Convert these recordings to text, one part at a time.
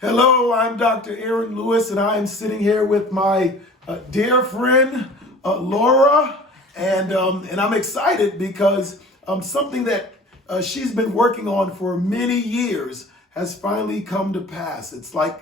Hello, I'm Dr. Aaron Lewis, and I am sitting here with my dear friend, Laura, and I'm excited because something that she's been working on for many years has finally come to pass. It's like,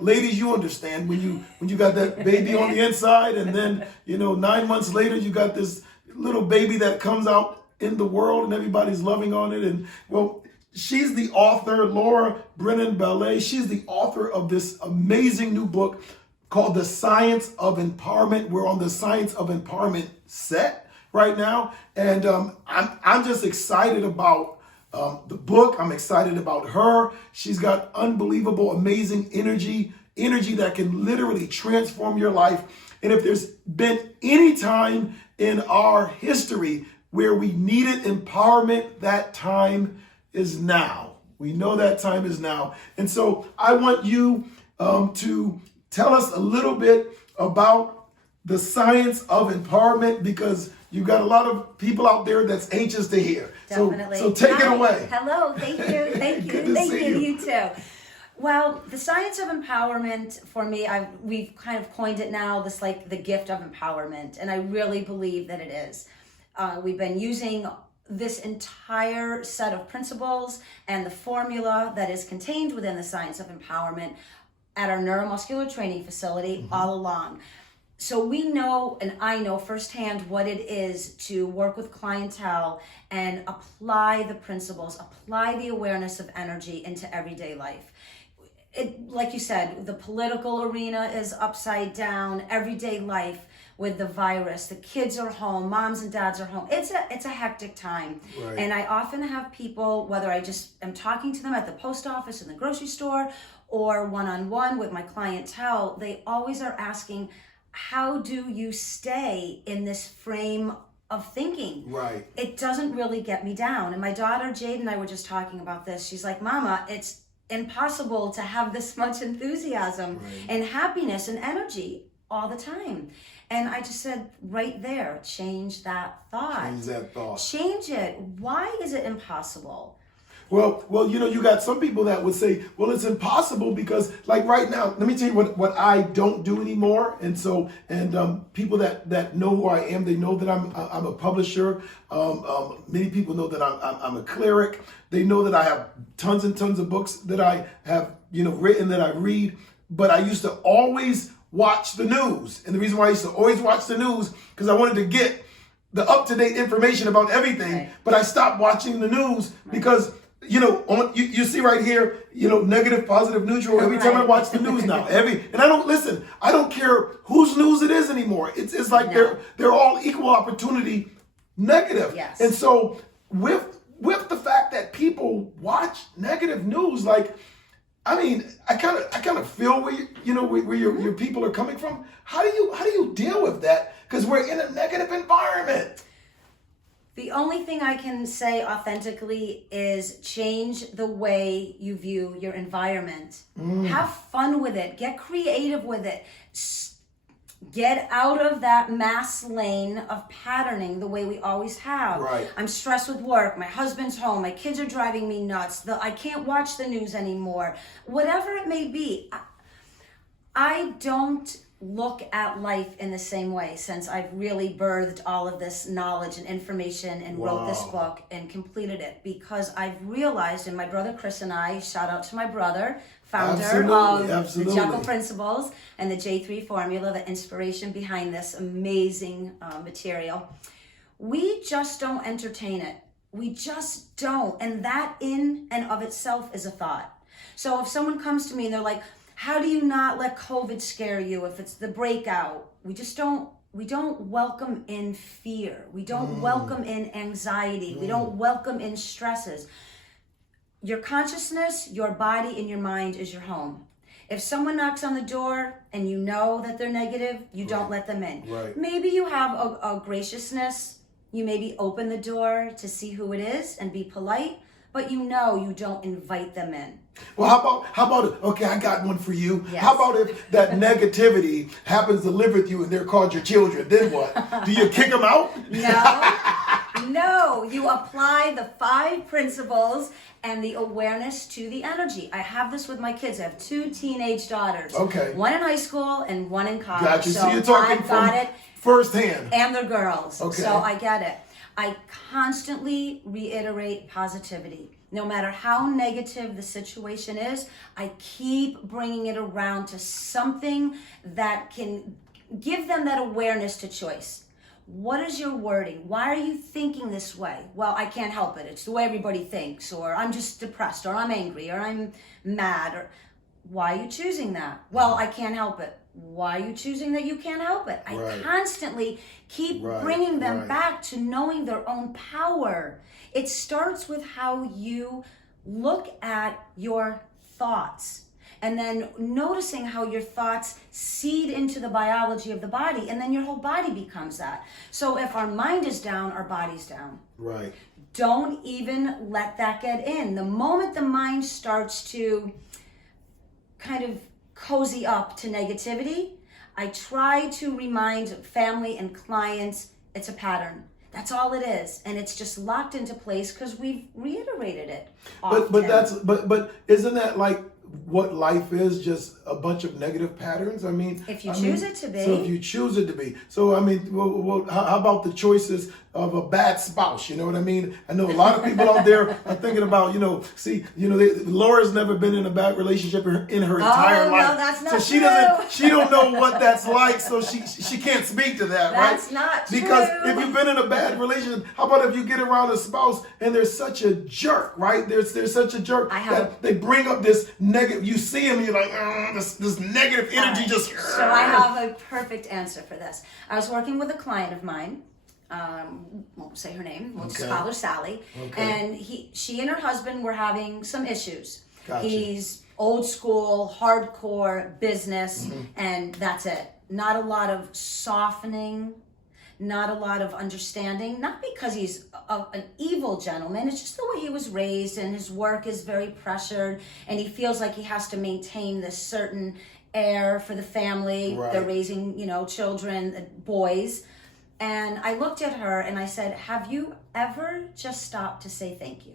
ladies, you understand when you got that baby on the inside, and then 9 months later you got this little baby that comes out in the world, and everybody's loving on it, and well. She's the author, Laura Brennan Ballet. She's the author of this amazing new book called The Science of Empowerment. We're on the Science of Empowerment set right now. And I'm just excited about the book. I'm excited about her. She's got unbelievable, amazing energy that can literally transform your life. And if there's been any time in our history where we needed empowerment, that time is now. We know that time is now. And so I want you to tell us a little bit about the science of empowerment, because you've got a lot of people out there that's anxious to hear. Definitely. So take it away. Hello, thank you, thank you, thank you, you too. Well, the science of empowerment for me, we've kind of coined it now, this like the gift of empowerment, and I really believe that it is. We've been using this entire set of principles and the formula that is contained within the science of empowerment at our neuromuscular training facility all along. So we know, and I know firsthand what it is to work with clientele and apply the principles, apply the awareness of energy into everyday life. Like you said, the political arena is upside down, everyday life with the virus. The kids are home, moms and dads are home. It's a hectic time. Right. And I often have people, whether I just am talking to them at the post office, in the grocery store, or one-on-one with my clientele, they always are asking, how do you stay in this frame of thinking? Right. It doesn't really get me down. And my daughter Jade and I were just talking about this. She's like, Mama, it's impossible to have this much enthusiasm and happiness and energy all the time. And I just said, right there, change that thought. Change that thought. Change it. Why is it impossible? Well, you got some people that would say, well, it's impossible because, like right now, let me tell you what I don't do anymore. And so, people that know who I am, they know that I'm a publisher. Many people know that I'm a cleric. They know that I have tons and tons of books that I have, written, that I read. But I used to always watch the news. And the reason why I used to always watch the news, because I wanted to get the up-to-date information about everything. Right. But I stopped watching the news because, you see right here, negative, positive, neutral. Every time I watch the news now, and I don't care whose news it is anymore. It's like they're all equal opportunity negative. Yes. And so with the fact that people watch negative news, like, I mean, I kind of feel where your people are coming from. How do you deal with that? Because we're in a negative environment. The only thing I can say authentically is change the way you view your environment. Have fun with it. Get creative with it. Get out of that mass lane of patterning the way we always have. Right. I'm stressed with work. My husband's home. My kids are driving me nuts. I can't watch the news anymore. Whatever it may be, I don't look at life in the same way since I've really birthed all of this knowledge and information and wrote this book and completed it, because I've realized, and my brother Chris and I, shout out to my brother, founder of the JEKL Principles and the J3 formula, the inspiration behind this amazing material. We just don't entertain it. We just don't. And that in and of itself is a thought. So if someone comes to me and they're like, how do you not let COVID scare you if it's the breakout? We don't welcome in fear. We don't welcome in anxiety. We don't welcome in stresses. Your consciousness, your body, and your mind is your home. If someone knocks on the door and you know that they're negative, you don't let them in. Right. Maybe you have a graciousness. You maybe open the door to see who it is and be polite, but you don't invite them in. Well, how about okay, I got one for you. Yes. How about if that negativity happens to live with you and they're called your children? Then what? Do you kick them out? No, you apply the 5 principles and the awareness to the energy. I have this with my kids. I have 2 teenage daughters. Okay. One in high school and one in college. Gotcha. So you're talking I've got from it. firsthand. And they're girls. Okay. So I get it. I constantly reiterate positivity. No matter how negative the situation is, I keep bringing it around to something that can give them that awareness to choice. What is your wording? Why are you thinking this way? Well, I can't help it. It's the way everybody thinks, or I'm just depressed, or I'm angry, or I'm mad, or why are you choosing that? Well, I can't help it. Why are you choosing that you can't help it? I constantly keep bringing them back to knowing their own power. It starts with how you look at your thoughts, and then noticing how your thoughts seed into the biology of the body, and then your whole body becomes that. So if our mind is down, our body's down. Right. Don't even let that get in. The moment the mind starts to kind of cozy up to negativity, I try to remind family and clients it's a pattern. That's all it is, and it's just locked into place because we've reiterated it often. But isn't that like what life is, just a bunch of negative patterns? I mean, if you choose it to be. So if you choose it to be. So, I mean, how about the choices of a bad spouse? You know what I mean? I know a lot of people out there are thinking about, Laura's never been in a bad relationship in her entire life. No, that's not so she true. she don't know what that's like, so she can't speak to that, right? That's not true. Because if you've been in a bad relationship, how about if you get around a spouse and there's such a jerk, right? There's such a jerk that they bring up this negative. You see him, and you're like, this negative energy just. So I have a perfect answer for this. I was working with a client of mine. Won't say her name. We'll just call her Sally. Okay. And she and her husband were having some issues. Gotcha. He's old school, hardcore business, and that's it. Not a lot of softening, not a lot of understanding. Not because he's an evil gentleman. It's just the way he was raised, and his work is very pressured, and he feels like he has to maintain this certain air for the family. Right. They're raising, children, boys. And I looked at her and I said, have you ever just stopped to say thank you?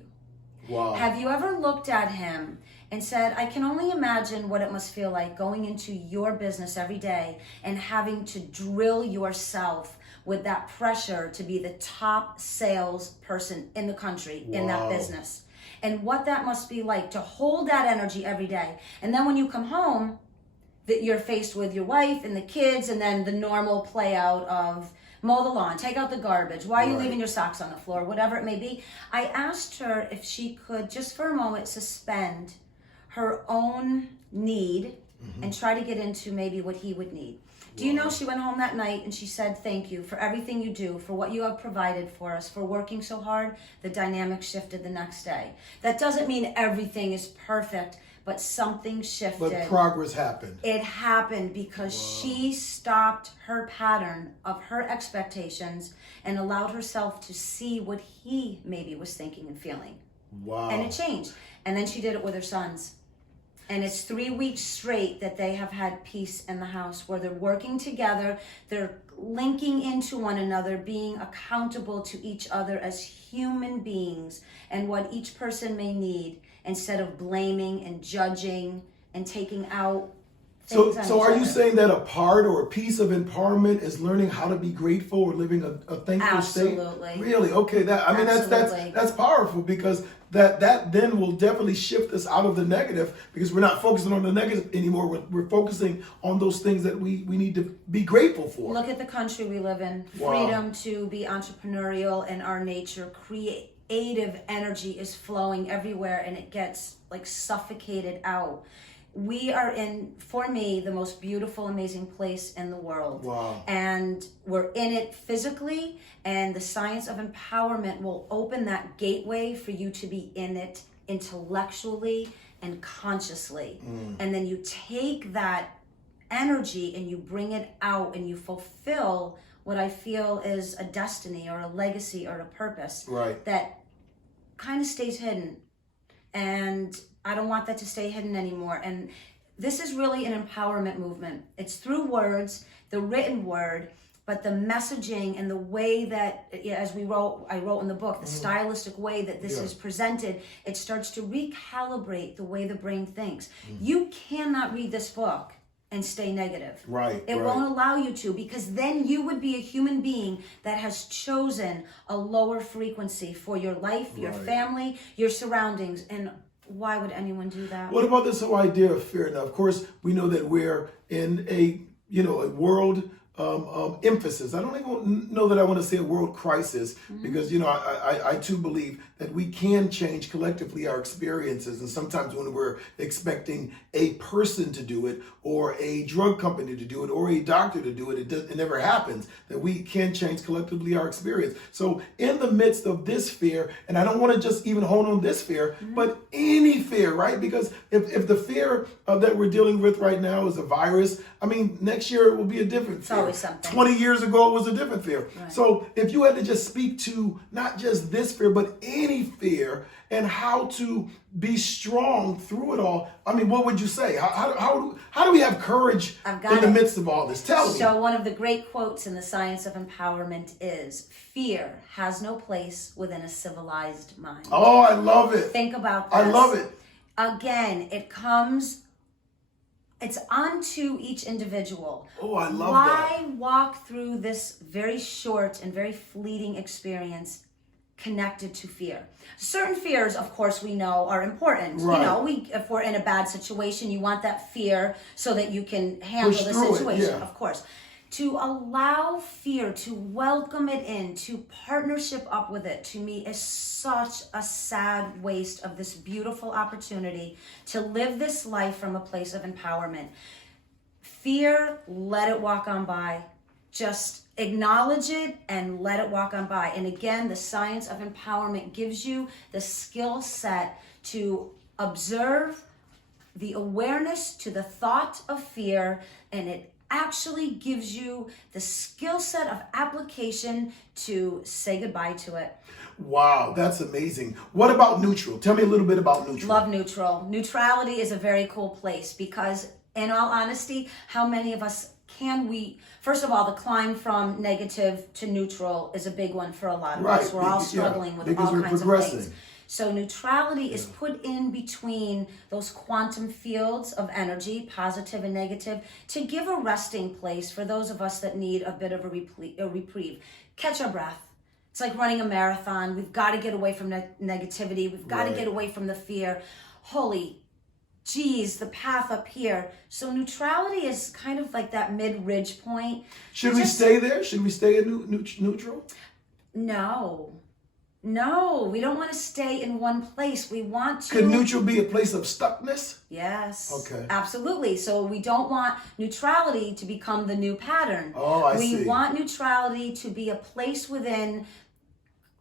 Wow. Have you ever looked at him and said, I can only imagine what it must feel like going into your business every day and having to drill yourself with that pressure to be the top sales person in the country in that business. And what that must be like to hold that energy every day. And then when you come home, that you're faced with your wife and the kids, and then the normal play out of mow the lawn, take out the garbage, why are you leaving your socks on the floor, whatever it may be. I asked her if she could, just for a moment, suspend her own need and try to get into maybe what he would need. Do you know she went home that night and she said, thank you for everything you do, for what you have provided for us, for working so hard. The dynamic shifted the next day. That doesn't mean everything is perfect, but something shifted. But progress happened. It happened because she stopped her pattern of her expectations and allowed herself to see what he maybe was thinking and feeling. Wow. And it changed. And then she did it with her sons. And it's 3 weeks straight that they have had peace in the house, where they're working together, they're linking into one another, being accountable to each other as human beings and what each person may need, instead of blaming and judging and taking out things on So each are you other. saying that a part or a piece of empowerment is learning how to be grateful or living a thankful state? Absolutely. Really? Okay. Absolutely. That's powerful, because that then will definitely shift us out of the negative, because we're not focusing on the negative anymore. We're focusing on those things that we need to be grateful for. Look at the country we live in. Wow. Freedom to be entrepreneurial, and our nature, creative energy is flowing everywhere, and it gets like suffocated out. We are in, for me, the most beautiful, amazing place in the world. Wow. And we're in it physically, and the science of empowerment will open that gateway for you to be in it intellectually and consciously. And then you take that energy and you bring it out and you fulfill what I feel is a destiny or a legacy or a purpose that kind of stays hidden. And I don't want that to stay hidden anymore. And this is really an empowerment movement. It's through words, the written word, but the messaging and the way that, as I wrote in the book, the stylistic way that this is presented, it starts to recalibrate the way the brain thinks. You cannot read this book and stay negative. Right. It won't allow you to, because then you would be a human being that has chosen a lower frequency for your life, your family, your surroundings. And why would anyone do that? What about this whole idea of fear? Now, of course, we know that we're in a world emphasis. I don't even know that I want to say a world crisis, because, I too believe that we can change collectively our experiences. And sometimes when we're expecting a person to do it, or a drug company to do it, or a doctor to do it, it never happens. That we can change collectively our experience. So in the midst of this fear, and I don't want to just even hold on this fear, but any fear, right? Because if the fear that we're dealing with right now is a virus, I mean, next year it will be a different fear. It's always something. 20 years ago it was a different fear. Right. So if you had to just speak to not just this fear, but any fear, and how to be strong through it all, I mean, what would you say? How do we have courage in the midst of all this? Tell me. So one of the great quotes in the science of empowerment is, fear has no place within a civilized mind. Oh, I love it. Think about this. I love it. Again, it's onto each individual. Oh, I love that. Why walk through this very short and very fleeting experience connected to fear? Certain fears, of course, we know are important. Right. If we're in a bad situation, you want that fear so that you can handle the situation, of course. To allow fear, to welcome it in, to partnership up with it, to me is such a sad waste of this beautiful opportunity to live this life from a place of empowerment. Fear, let it walk on by. Just acknowledge it and let it walk on by. And again, the science of empowerment gives you the skill set to observe the awareness to the thought of fear, and it actually gives you the skill set of application to say goodbye to it. Wow, that's amazing. What about neutral? Tell me a little bit about neutral. Love neutral. Neutrality is a very cool place, because in all honesty, how many of us first of all, the climb from negative to neutral is a big one for a lot of us. We're all struggling with all kinds of things. So neutrality is put in between those quantum fields of energy, positive and negative, to give a resting place for those of us that need a bit of a reprieve. Catch our breath. It's like running a marathon. We've got to get away from negativity. We've got to get away from the fear. Holy geez, the path up here. So neutrality is kind of like that mid-ridge point. Should we stay there? Should we stay in neutral? No, we don't want to stay in one place. We want to... Could neutral be a place of stuckness? Yes. Okay. Absolutely. So we don't want neutrality to become the new pattern. Oh, I see. We want neutrality to be a place within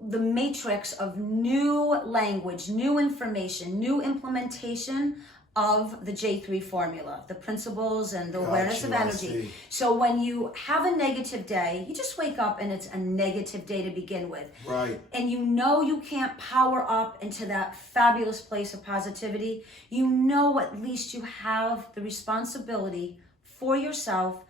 the matrix of new language, new information, new implementation of the J3 formula, the principles and the awareness of energy. So when you have a negative day, you just wake up and it's a negative day to begin with. Right. And you know you can't power up into that fabulous place of positivity. You know at least you have the responsibility for yourself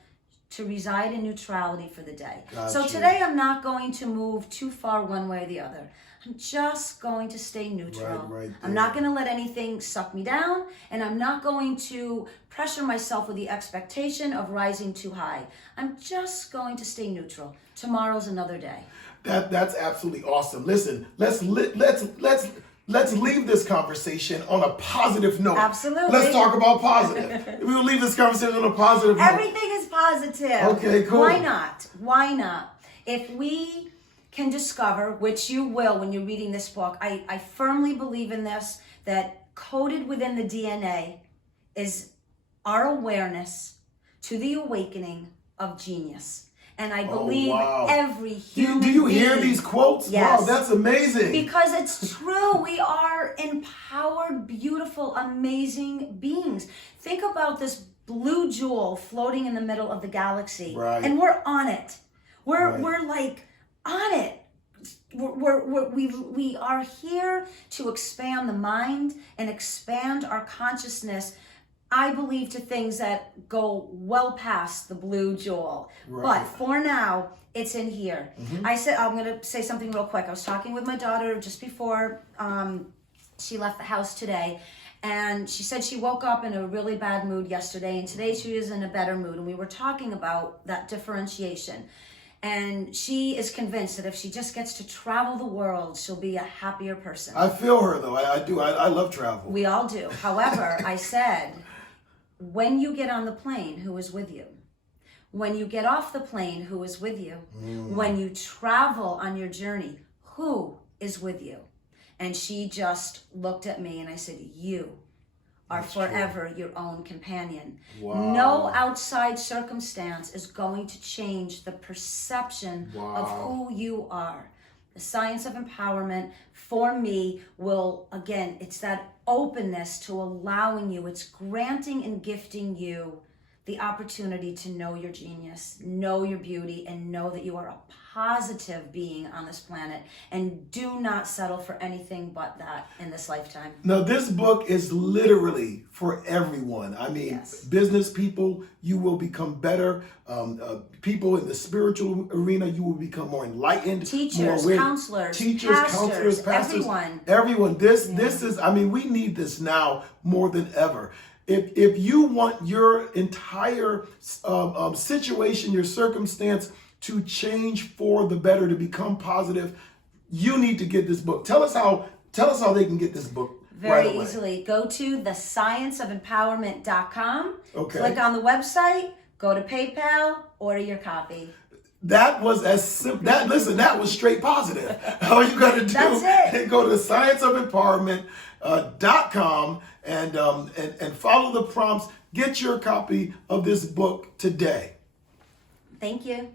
to reside in neutrality for the day. So today I'm not going to move too far one way or the other. I'm just going to stay neutral. Right I'm not going to let anything suck me down, and I'm not going to pressure myself with the expectation of rising too high. I'm just going to stay neutral. Tomorrow's another day. That's absolutely awesome. Listen, let's leave this conversation on a positive note. Absolutely. Let's talk about positive. We will leave this conversation on a positive note. Everything is positive. Okay, cool. Why not? Why not? If we can discover, which you will when you're reading this book, I firmly believe in this, that coded within the DNA is our awareness to the awakening of genius. And I believe every human Do you being, hear these quotes? Yes. Wow, that's amazing. Because it's true. We are empowered, beautiful, amazing beings. Think about this blue jewel floating in the middle of the galaxy. Right. And we're on it. We're like on it. We are here to expand the mind and expand our consciousness I believe to things that go well past the blue jewel. Right. But for now, it's in here. I'm going to say something real quick. I was talking with my daughter just before she left the house today. And she said she woke up in a really bad mood yesterday, and today she is in a better mood. And we were talking about that differentiation. And she is convinced that if she just gets to travel the world, she'll be a happier person. I feel her, though. I do. I love travel. We all do. However, I said, when you get on the plane, who is with you? When you get off the plane, who is with you? When you travel on your journey, who is with you? And she just looked at me and I said, you are forever your own companion. Wow. No outside circumstance is going to change the perception of who you are. The science of empowerment for me will, again, it's that openness to allowing you, it's granting and gifting you the opportunity to know your genius, know your beauty, and know that you are a positive being on this planet, and do not settle for anything but that in this lifetime. Now, this book is literally for everyone. I mean, Yes. business people, you will become better. People in the spiritual arena, you will become more enlightened. Teachers, more aware. counselors, Counselors, pastors, everyone. This is, I mean, we need this now more than ever. If you want your entire situation, your circumstance to change for the better, to become positive, you need to get this book. Tell us how they can get this book. Very right away. easily. Go to thescienceofempowerment.com. Okay. Click on the website, go to PayPal, order your copy. That was as simple. That was straight positive. All you got to do That's it. is go to scienceofempowerment.com and follow the prompts. Get your copy of this book today. Thank you.